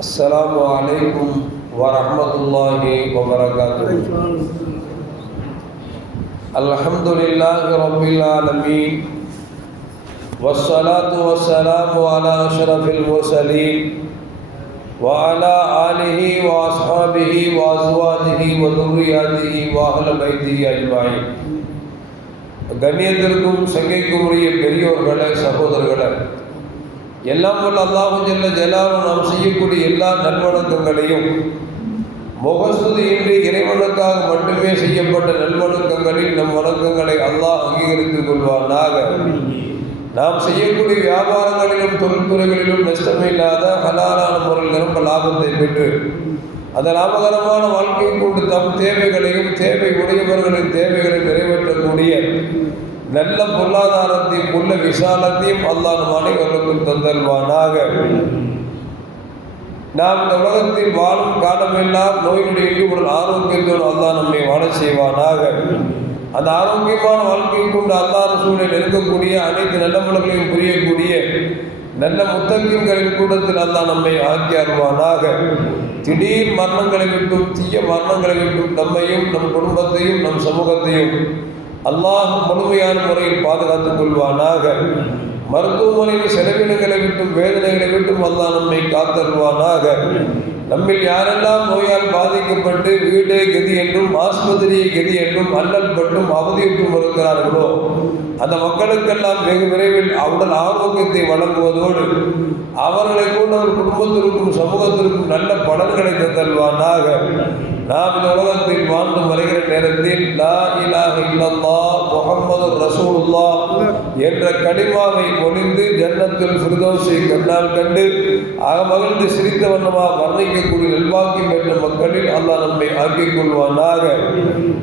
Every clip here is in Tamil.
السلام عليكم ورحمة الله وبركاته الحمد لله رب العالمين والصلاة والسلام على أشرف المرسلين وعلى آله وأصحابه وأزواجه وذرياته وأهل بيته أجمعين கண்ணியத்திற்கும் சங்கைக்கும் உரிய பெரியோர்களே சகோதரர்களே எல்லாம் வல்ல அல்லாஹும் செல்ல ஜலாலும் நாம் செய்யக்கூடிய எல்லா நல்வணக்கங்களையும் முகஸ்துதியின்றி இறைவனுக்காக மட்டுமே செய்யப்பட்ட நல்வணக்கங்களில் நம் வணக்கங்களை அல்லாஹ் அங்கீகரித்துக் கொள்வானாக. நாம் செய்யக்கூடிய வியாபாரங்களிலும் தொழில்துறைகளிலும் நஷ்டமில்லாத ஹலாலான முறையில் நிரம்ப லாபத்தை பெற்று அந்த லாபகரமான வாழ்க்கையை கொண்டு தம் தேவைகளையும் தேவை உடையவர்களின் தேவைகளை நிறைவேற்றக்கூடிய நல்ல பொருளாதாரத்தையும் உள்ள விசாலத்தையும் அல்லாஹ் நம் அனைவருக்கும் தந்தல்வானாக நாம் இந்த உலகத்தில் வாழும் காலமெல்லாம் நோயினுடைய உடல் ஆரோக்கியத்தோடு அல்லாஹ் நம்மை வாழ செய்வானாக. அந்த ஆரோக்கியமான வாழ்க்கையை கொண்டு அல்லாத சூழலில் இருக்கக்கூடிய அனைத்து நல்ல மனங்களையும் புரியக்கூடிய நல்ல முத்தங்கீன்களின் கூட்டத்தில் அல்லாஹ் நம்மை ஆக்கி அருவானாக திடீர் மரணங்களை விட்டும் தீய மரணங்களை விட்டும் நம்மையும் நம் குடும்பத்தையும் நம் சமூகத்தையும் அல்லாஹ் முழுமையான முறையில் பாதுகாத்துக் கொள்வானாக. மருத்துவமனையில் செலவினங்களை விட்டும் வேதனைகளை விட்டும் அல்லாஹ் நம்மை காத்தருவானாக. நம்மில் யாரெல்லாம் நோயால் பாதிக்கப்பட்டு வீடே கதி என்றும் ஆஸ்பத்திரியை கதி என்றும் அல்லல் பட்டும் அவதியுற்றும் இருக்கிறார்களோ அந்த மக்களுக்கெல்லாம் வெகு விரைவில் அவருடன் ஆரோக்கியத்தை வழங்குவதோடு அவர்களை கூட ஒரு குடும்பத்திற்கும் சமூகத்திற்கும் நல்ல பலன்களை தந்தல்வானாக நாம் இந்த உலகத்தில் வாழ்ந்து வருகிற நேரத்தில் லா இலாக இல்லல்லா முகமது ரசூலுல்லா என்ற கடிமாவை ஒளிந்து ஜன்னத்தில் ஃபிர்தோஸை கண்ணால் கண்டு அகமகிழ்ந்து சிரித்த வண்ணமாக வர்ணிக்கக்கூடிய நல்வாக்கியம் என்ற மக்களில் அல்லாஹ் நம்மை ஆக்கிக் கொள்வானாக.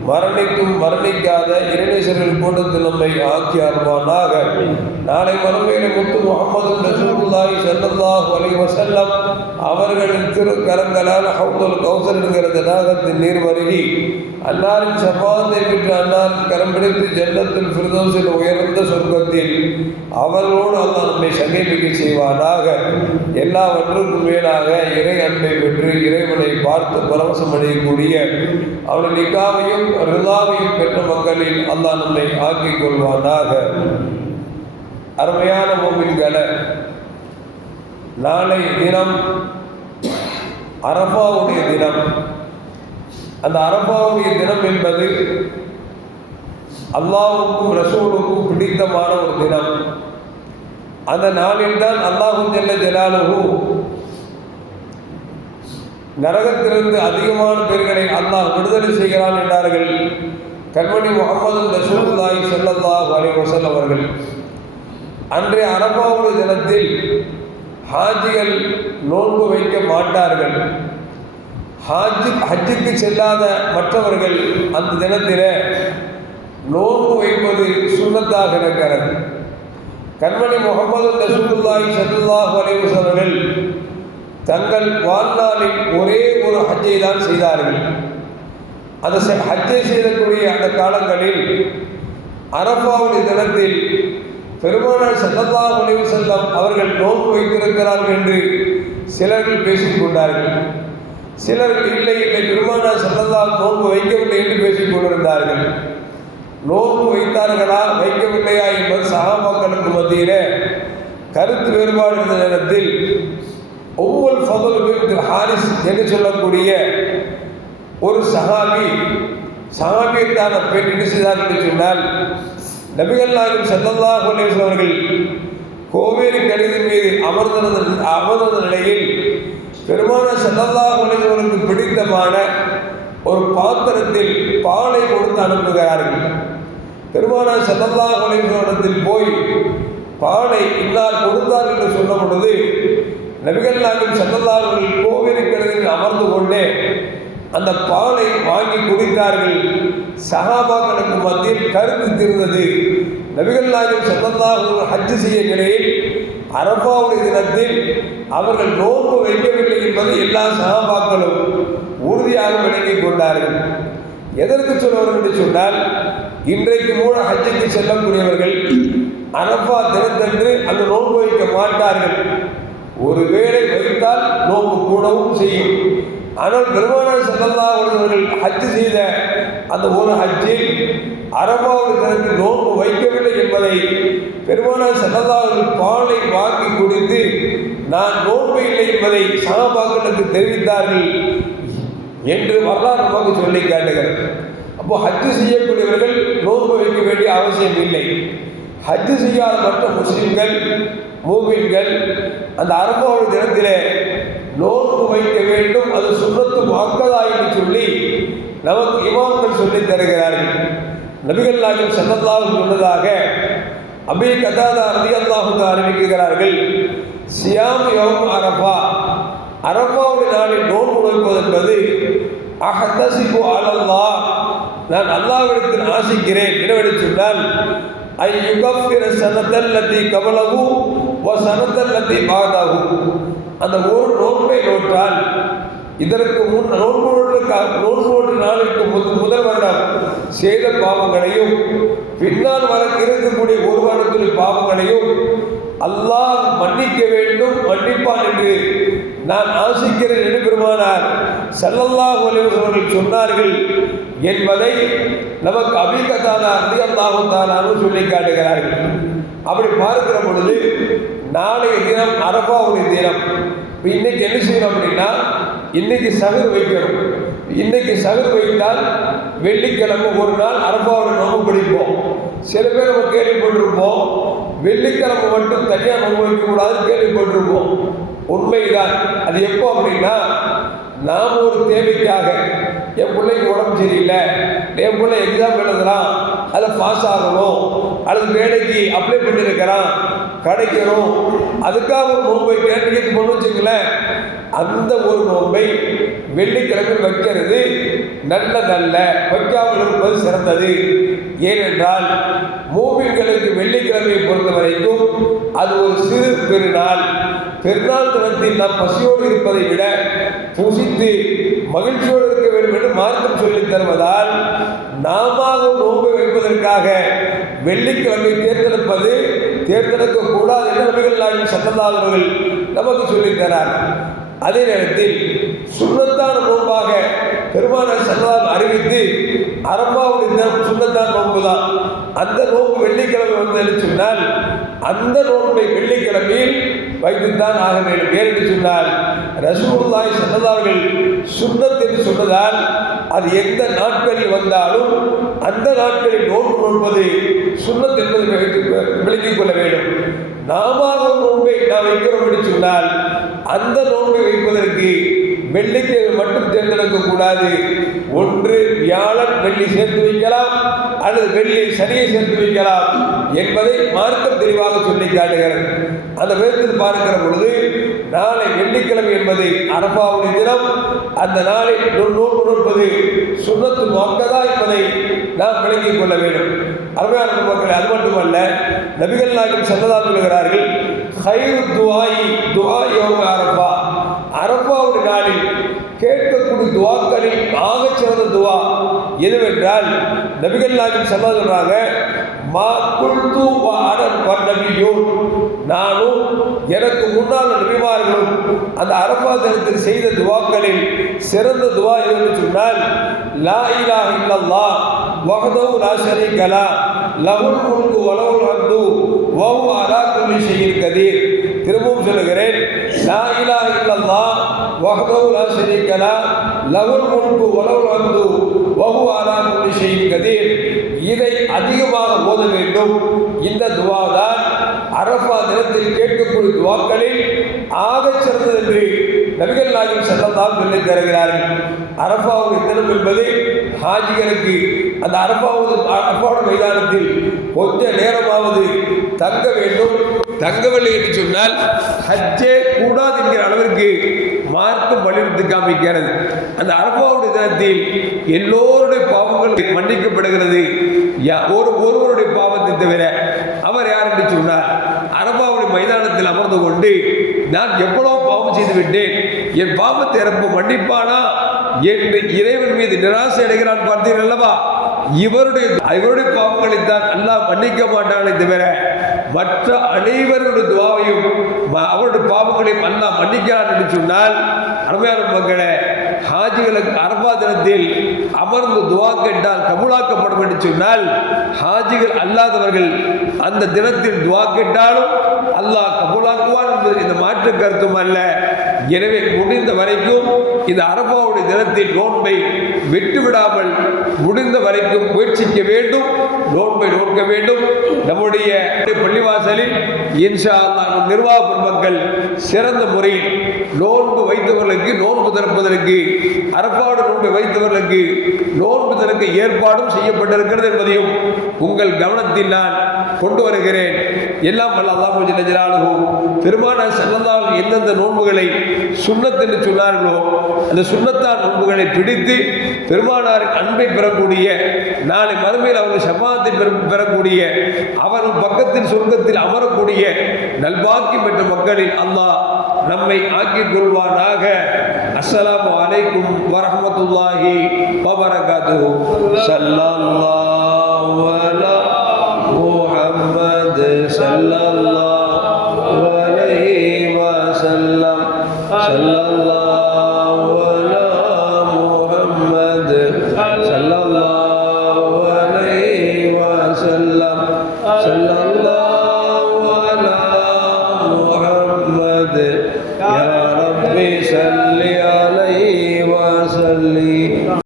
மரணிக்கும் மரணிக்காத இரணேசர்கள் கூட்டத்தில் நம்மை ஆக்கி அருவானாக நாளை மறுமையில முத்து முகமது நசூருல்லாய் செல்லல்லாஹு அலைஹி வஸல்லம் அவர்களின் திருக்கரங்களால் ஹவுதுல் கௌசர் என்கிற தடாகத்தின் நீர் வருகி அன்னாரின் சப்பாத்தை பெற்று அன்னாரின் கரம் பிடித்து ஜன்னத்தில் பிரதோசில் உயர்ந்த சொர்க்கத்தில் அவர்களோடு அல்லா நம்மை சங்கீபிக்க செய்வானாக. எல்லாவற்றுக்கும் மேலாக இறை அன்பை பெற்று இறைவனை பார்த்து பரவசம் அடையக்கூடிய அவருடைய நிக்காவையும் ரிதாவையும் பெற்ற மக்களில் அல்லா நம்மை ஆக்கிக் கொள்வானாக. அருமையான மோமின்களை நாளை தினம் அரபாவுடைய தினம். அந்த அரபாவுடைய தினம் என்பது அல்லாவுக்கும் ரசூலுக்கும் பிடித்தமான ஒரு தினம். அந்த நாளில் தான் அல்லாஹு ஜல்ல ஜலாலுஹு நரகத்திலிருந்து அதிகமான பேர்களை அல்லாஹ் விடுதலை செய்கிறான் என்றார்கள். கண்மணி முகமது ரசூலுல்லாஹி செல்லல்லாஹ் அலி வஸல்லம் அவர்கள். அன்றைய அரபாவுடைய தினத்தில் ஹாஜிகள் நோன்பு வைக்க மாட்டார்கள். ஹாஜி ஹஜ்ஜுக்கு செல்லாத மற்றவர்கள் அந்த தினத்தில் நோன்பு வைப்பது சுண்ணத்தாக இருக்கிறது. கண்மணி முகமது ரசூலுல்லாஹி ஸல்லல்லாஹு வரைவசர்கள் தங்கள் வாழ்நாளில் ஒரே ஒரு ஹஜ்ஜை தான் செய்தார்கள். அந்த ஹஜ்ஜை செய்யக்கூடிய அந்த காலங்களில் அரபாவுடைய தினத்தில் பெருமானார் சல்லல்லா உலக செல்லம் அவர்கள் நோன்பு வைத்திருக்கிறார்கள் என்று சிலர்கள் பேசிக் கொண்டார்கள். சிலர்கள் இல்லை இல்லை பெருமானார் சல்லல்லா நோன்பு வைக்கவில்லை என்று பேசிக் கொண்டிருந்தார்கள். நோன்பு வைத்தார்களா வைக்கவில்லையா என்பது சகாபாக்களுக்கு மத்தியிலே கருத்து வேறுபாடு இருந்த நேரத்தில் ஒவ்வொரு ஃபதல் ஹாரிஸ் என்று சொல்லக்கூடிய ஒரு சஹாபி சஹாபியத்தான பெண் என்ன செய்தார் என்று சொன்னால் நபிகள் நாயகம் செல்லல்லா அலைஹி அவர்கள் கோவேரி கடிதம் மீது அமர்ந்திருந்த அமர்ந்த நிலையில் பெருமான செல்லல்லா அவர்களுக்கு பிடித்தமான ஒரு பாத்திரத்தில் பாலை கொடுத்து அனுப்புகிறார்கள். பெருமான செல்லல்லா அலைஹி போய் பாலை இன்னார் கொடுத்தார் என்று சொன்ன பொழுது நபிகள் நாயகம் செல்லல்லா அவர்கள் கோவேரி கடிதத்தில் அமர்ந்து கொண்டே அந்த பாலை வாங்கி குடித்தார்கள். சகாபாக்களுக்கு மத்தியில் கருத்து திருந்தது. நபிகள் நாயகம் செல்லல்லாஹ் ஹஜ்ஜு செய்ய நிலையில் அரபாவுடைய தினத்தில் அவர்கள் நோன்பு வைக்கவில்லை என்பது எல்லா சகாபாக்களும் உறுதியாக விளங்கிக் கொண்டார்கள். எதற்கு சொல்வார்கள் என்று சொன்னால் இன்றைக்கு மூல ஹஜ்ஜுக்கு செல்லக்கூடியவர்கள் அரபா தினத்தன்று அந்த நோன்பு வைக்க மாட்டார்கள். ஒருவேளை வைத்தால் நோன்பு கூடவும் செய்யும். ஆனால் பெருமானார் செல்லல்லா அவர்கள் ஹஜ் செய்த அந்த ஒரு ஹஜ்ஜில் அரபாவது தினத்தில் நோன்பு வைக்கவில்லை என்பதை பெருமானார் செல்லல்லா அவர்கள் பாலை வாங்கி குடித்து நான் நோன்பு இல்லை என்பதை சகாபாக்களுக்கு தெரிவித்தார்கள் என்று வரலாறு நமக்கு சொல்லி காட்டுகிறது. அப்போ ஹஜ்ஜு செய்யக்கூடியவர்கள் நோன்பு வைக்க வேண்டிய அவசியம் இல்லை. ஹஜ்ஜு செய்யாத மற்ற முஸ்லிம்கள் மூவின்கள் அந்த அரபாவது தினத்திலே நோன்பு வைக்க வேண்டும் அது சுண்ணத்து வாக்கதா என்று சொல்லி நமக்கு இமாம்கள் சொல்லி தருகிறார்கள். நபிகள் நாயகம் செல்லல்லாஹு சொன்னதாக அபி கதாதா ரதி அல்லாஹு அறிவிக்கிறார்கள் சியாம் யோம் அரபா அரபாவுடைய நாளில் நோன்பு நோய்ப்பது என்பது அஹத்தசிபு அலல்லா நான் அல்லாவிடத்தில் ஆசிக்கிறேன் என்னவென்று சொன்னால் ஐ யுகப்பிர சனத்தல்லத்தி கபலகு ஓ சனத்தல்லத்தி பாதாகு அந்த ஒரு நோன்பை நோற்றால் இதற்கு முன் நோன்பு நோட்டு நோன்பு நோட்டு நாளுக்கு முதல் முதல் வருடம் செய்த பாவங்களையும் பின்னால் வர இருக்கக்கூடிய ஒரு வருடத்தில் பாவங்களையும் அல்லாஹ் மன்னிக்க வேண்டும் மன்னிப்பான் என்று நான் ஆசிக்கிறேன் என்று பெருமானார் செல்லல்லாஹ் அவர்கள் சொன்னார்கள். என்பதை நமக்கு அபிகதானா அந்தி அல்லாஹு தானான்னு சொல்லி காட்டுகிறார்கள். அப்படி பார்க்கிற பொழுது நாளைய தினம் அரபாவுடைய தினம். இப்போ இன்னைக்கு என்ன செய்யணும் அப்படின்னா இன்னைக்கு சகர் வைக்கணும். இன்னைக்கு சகர் வைத்தால் வெள்ளிக்கிழமை ஒரு நாள் அரபாவோட நோம்பு பிடிப்போம். சில பேர் நம்ம கேள்விப்பட்டிருப்போம். வெள்ளிக்கிழமை மட்டும் தனியாக நோம்பு வைக்கக்கூடாதுன்னு கேள்விப்பட்டிருப்போம். உண்மைதான். அது எப்போ அப்படின்னா நாம் ஒரு தேவைக்காக என் பிள்ளைக்கு உடம்பு சரியில்லை என் பிள்ளை எக்ஸாம் எழுதுறான் அதில் பாஸ் ஆகணும் அல்லது வேலைக்கு அப்ளை பண்ணியிருக்கிறான் கிடைக்கணும். அதுக்காக ஒரு நோன்பை கேட்டுக்கிட்டு பண்ணு வச்சுங்களேன் அந்த ஒரு நோன்பை வெள்ளிக்கிழமை வைக்கிறது நல்ல நல்ல வைக்காமல் இருப்பது சிறந்தது. ஏனென்றால் மூவின்களுக்கு வெள்ளிக்கிழமையை பொறுத்த வரைக்கும் அது ஒரு சிறு பெருநாள். பெருநாள் தினத்தில் நாம் பசியோடு இருப்பதை விட புசித்து மகிழ்ச்சியோடு இருக்க வேண்டும் என்று மார்க்கம் சொல்லித் தருவதால் நாம நோன்பை வைப்பதற்காக வெள்ளிக்கிழமை தேர்ந்தெடுப்பது தேர்ந்தெடுக்க கூடாது என்று நபிகள் நாயகம் சட்டத்தாளர்கள் நமக்கு சொல்லித்தரார் அதே நேரத்தில் சுண்ணத்தான நோன்பாக பெருமானார் சல்லல்லாஹு அறிவித்து அரபாவுடைய தினம் சுண்ணத்தான் நோன்பு தான். அந்த நோன்பு வெள்ளிக்கிழமை வந்து சொன்னால் அந்த நோன்பை வெள்ளிக்கிழமையில் வைத்துத்தான் ஆக வேண்டும். ஏன் என்று சொன்னால் ரசூலுல்லாஹி சல்லல்லாஹுகள் சுண்ணத் என்று சொன்னதால் அது எந்த நாட்களில் வந்தாலும் அந்த நாட்களில் நோன்பு நோன்பது சுண்ணத் என்பதை வைத்து விளங்கிக் கொள்ள வேண்டும். நாம நோன்பை நாம் வைக்கிறோம் என்று சொன்னால் அந்த நோன்பை வைப்பதற்கு வெள்ளிக்கிழமை மட்டும் தேர்ந்தெடுக்க கூடாது ஒன்று வியாழன் வெள்ளி சேர்த்து வைக்கலாம் அல்லது வெள்ளி சனியை சேர்த்து வைக்கலாம் என்பதை மார்க்கம் தெளிவாக சொல்லி காட்டுகிறது. அந்த விதத்தில் பார்க்கிற பொழுது நாளை வெள்ளிக்கிழமை என்பது அரபாவுடைய தினம். அந்த நாளை நோன்பு நோற்பது சுண்ணத்து மக்கதா என்பதை நாம் விளங்கிக் கொள்ள வேண்டும். அருமையான மக்கள் அது மட்டுமல்ல நபிகள் நாயகம் செல்லதா சொல்கிறார்கள் ஹைரு துவாயி துவா யோக அரபா அரபாவுடைய நாளில் கேட்கக்கூடிய துவாக்களில் ஆகச் சிறந்த துவா எதுவென்றால் நபிகள் நாயகம் செல்ல சொல்றாங்க மா குல்து அடன் நபியும் நானும் எனக்கு முன்னால் நபிமார்களும் அந்த அரபா தினத்தில் செய்த துவாக்களில் சிறந்த துவா என்று சொன்னால் லா இலா இல்லல்லா வஹதஹு லா கலா லா லஹுல் முல்கு வலஹுல் ஹம்து வஹு அலா குல்லி ஷைஇன் கதீர். திரும்பவும் சொல்லுகிறேன் லா இலா இல்லல்லா வஹதஹு லா ஷரீக லா லஹுல் முல்கு வலஹுல் ஹம்து வஹு அலா குல்லி ஷைஇன் கதீர். இதை அதிகமாக ஓத வேண்டும். இந்த துவா தான் அரபா தினத்தில் கேட்கக்கூடிய துவாக்களில் ஆகச் சிறந்தது என்று நபிகள் நாயகம் செல்லத்தான் சொல்லி தருகிறார்கள் அரபாவுடைய தினம் என்பது ஹாஜிகளுக்கு அந்த அரபாவது அரபாவுடைய மைதானத்தில் கொஞ்ச நேரமாவது தங்க வேண்டும். தங்கவில்லை என்று சொன்னால் ஹஜ்ஜே கூடாது என்கிற அளவிற்கு மார்க்கம் வலியுறுத்தி காமிக்கிறது. அந்த அரபாவுடைய தினத்தில் எல்லோருடைய பாவங்கள் மன்னிக்கப்படுகிறது. ஒரு ஒருவருடைய பாவத்தை தவிர அவர் யார் என்று சொன்னார் அரபாவுடைய அமர்ந்து கொண்டு நான் எவ்வளவு பாவம் செய்து விட்டேன். என் பாவத்தை இறப்பு மன்னிப்பானா என்று இறைவன் மீது நிராசை அடைகிறான் பார்த்தீர்கள் அல்லவா? இவருடைய இவருடைய பாவங்களை தான் அல்லாஹ் மன்னிக்க மாட்டானே தவிர மற்ற அனைவருடைய துவாவையும் அவருடைய பாவங்களையும் அல்லாஹ் மன்னிக்கிறான் என்று சொன்னால் அருமையான மக்களை ஹாஜிகளுக்கு அரபா தினத்தில் அமர்ந்து துவா கேட்டால் கபூலாக்கப்படும் என்று சொன்னால் ஹாஜிகள் அல்லாதவர்கள் அந்த தினத்தில் துவா கேட்டாலும் அல்லாஹ் கபூலாக்குவான் என்பது இந்த மாற்று கருத்தும் அல்ல. எனவே முடிந்த வரைக்கும் இந்த அரபாவுடைய தினத்தில் நோன்பை விட்டுவிடாமல் முடிந்த வரைக்கும் முயற்சிக்க வேண்டும் நோன்பை நோக்க வேண்டும். நம்முடைய பள்ளிவாசலில் இன்ஷா நம் நிர்வாக குடும்பங்கள் சிறந்த முறையில் நோன்பு வைத்தவர்களுக்கு நோன்பு திறப்பதற்கு அரப்பாடு நோன்பை வைத்தவர்களுக்கு நோன்பு திறக்க ஏற்பாடும் செய்யப்பட்டிருக்கிறது என்பதையும் உங்கள் கவனத்தில் நான் கொண்டு வருகிறேன். எல்லாம் வல்ல அல்லாஹு ஜல்ல ஜலாலுஹு செல்லந்தால் எந்தெந்த நோன்புகளை சுண்ணத் என்று சொன்னார்களோ அந்த சுண்ணத்தார் நோன்புகளை பிடித்து பெருமானாரின் அன்பை பெறக்கூடிய நாளை மறுமையில் அவர்கள் சமாதத்தை பெறக்கூடிய அவர்கள் பக்கத்தில் சொர்க்கத்தில் அமரக்கூடிய நல்வாக்கி பெற்ற மக்களில் அல்லாஹ் நம்மை ஆக்கிக் கொள்வானாக. அஸ்ஸலாமு அலைக்கும் வரஹ்மத்துல்லாஹி வபரகாத்துஹு. ஸல்லல்லாஹு 成了